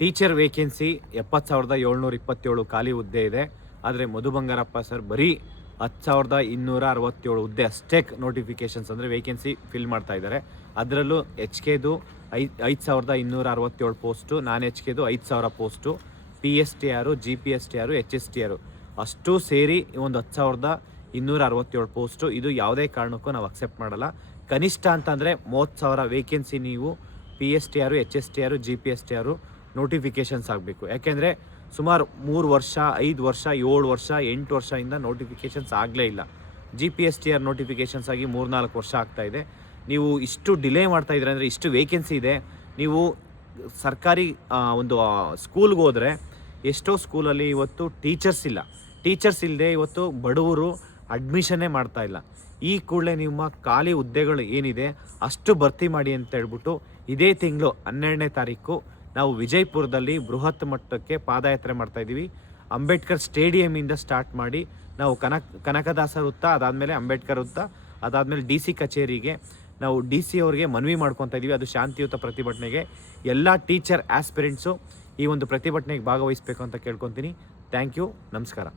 Teacher vacancy ಎಪ್ಪತ್ತು ಸಾವಿರದ ಏಳ್ನೂರ ಇಪ್ಪತ್ತೇಳು ಖಾಲಿ ಹುದ್ದೆ ಇದೆ. ಆದರೆ ಮಧು ಬಂಗಾರಪ್ಪ ಸರ್ ಬರೀ ಹತ್ತು ಸಾವಿರದ ಇನ್ನೂರ ಅರವತ್ತೇಳು ಹುದ್ದೆ ಅಷ್ಟೇ ನೋಟಿಫಿಕೇಶನ್ಸ್ ಅಂದರೆ ವೇಕೆನ್ಸಿ ಫಿಲ್ ಮಾಡ್ತಾ ಇದ್ದಾರೆ. ಅದರಲ್ಲೂ ಎಚ್ ಕೆದು ಐದು ಐದು ಸಾವಿರದ ಇನ್ನೂರ ಅರವತ್ತೇಳು ಪೋಸ್ಟು ನಾನ್ ಎಚ್ ಕೆದು ಐದು ಸಾವಿರ post P S T R G P S T R H S T R ಅಷ್ಟು ಸೇರಿ ಒಂದು ಹತ್ತು ಸಾವಿರದ ಇನ್ನೂರ ಅರವತ್ತೇಳು ಪೋಸ್ಟು ಇದು ಯಾವುದೇ ಕಾರಣಕ್ಕೂ ನಾವು ಅಕ್ಸೆಪ್ಟ್ ಮಾಡಲ್ಲ. ಕನಿಷ್ಠ ಅಂತಂದರೆ ಮೂವತ್ತು ಸಾವಿರ ವೇಕೆನ್ಸಿ ನೀವು P S T R H S T R G P S T R notifications ಆಗಬೇಕು. ಯಾಕೆಂದರೆ ಸುಮಾರು ಮೂರು ವರ್ಷ, ಐದು ವರ್ಷ, ಏಳು ವರ್ಷ, ಎಂಟು ವರ್ಷದಿಂದ ನೋಟಿಫಿಕೇಷನ್ಸ್ ಆಗಲೇ ಇಲ್ಲ. G P S T R notifications ಆಗಿ ಮೂರ್ನಾಲ್ಕು ವರ್ಷ ಆಗ್ತಾ ಇದೆ. ನೀವು ಇಷ್ಟು ಡಿಲೇ ಮಾಡ್ತಾ ಇದ್ದೀರ ಅಂದರೆ ಇಷ್ಟು ವೇಕೆನ್ಸಿ ಇದೆ. ನೀವು ಸರ್ಕಾರಿ ಒಂದು ಸ್ಕೂಲ್ಗೆ ಹೋದರೆ ಎಷ್ಟೋ ಸ್ಕೂಲಲ್ಲಿ ಇವತ್ತು ಟೀಚರ್ಸ್ ಇಲ್ಲ. ಟೀಚರ್ಸ್ ಇಲ್ಲದೆ ಇವತ್ತು ಬಡವರು ಅಡ್ಮಿಷನ್ನೇ ಮಾಡ್ತಾ ಇಲ್ಲ. ಈ ಕೂಡಲೇ ನಿಮ್ಮ ಖಾಲಿ ಹುದ್ದೆಗಳು ಏನಿದೆ ಅಷ್ಟು ಭರ್ತಿ ಮಾಡಿ ಅಂತ ಹೇಳ್ಬಿಟ್ಟು ಇದೇ ತಿಂಗಳು ಹನ್ನೆರಡನೇ ತಾರೀಕು ನಾವು ವಿಜಯಪುರದಲ್ಲಿ ಬೃಹತ್ ಮಟ್ಟಕ್ಕೆ ಪಾದಯಾತ್ರೆ ಮಾಡ್ತಾ ಇದ್ದೀವಿ. ಅಂಬೇಡ್ಕರ್ ಸ್ಟೇಡಿಯಮಿಂದ ಸ್ಟಾರ್ಟ್ ಮಾಡಿ ನಾವು ಕನಕ, ಕನಕದಾಸ ವೃತ್ತ, ಅದಾದಮೇಲೆ ಅಂಬೇಡ್ಕರ್ ವೃತ್ತ, ಅದಾದಮೇಲೆ ಡಿ ಸಿ ಕಚೇರಿಗೆ ನಾವು ಡಿ ಸಿ ಅವರಿಗೆ ಮನವಿ ಮಾಡ್ಕೊತಾ ಇದ್ದೀವಿ. ಅದು ಶಾಂತಿಯುತ ಪ್ರತಿಭಟನೆಗೆ. ಎಲ್ಲ ಟೀಚರ್ ಆಸ್ಪಿರೆಂಟ್ಸು ಈ ಒಂದು ಪ್ರತಿಭಟನೆಗೆ ಭಾಗವಹಿಸಬೇಕು ಅಂತ ಕೇಳ್ಕೊತೀನಿ. Thank you. ನಮಸ್ಕಾರ.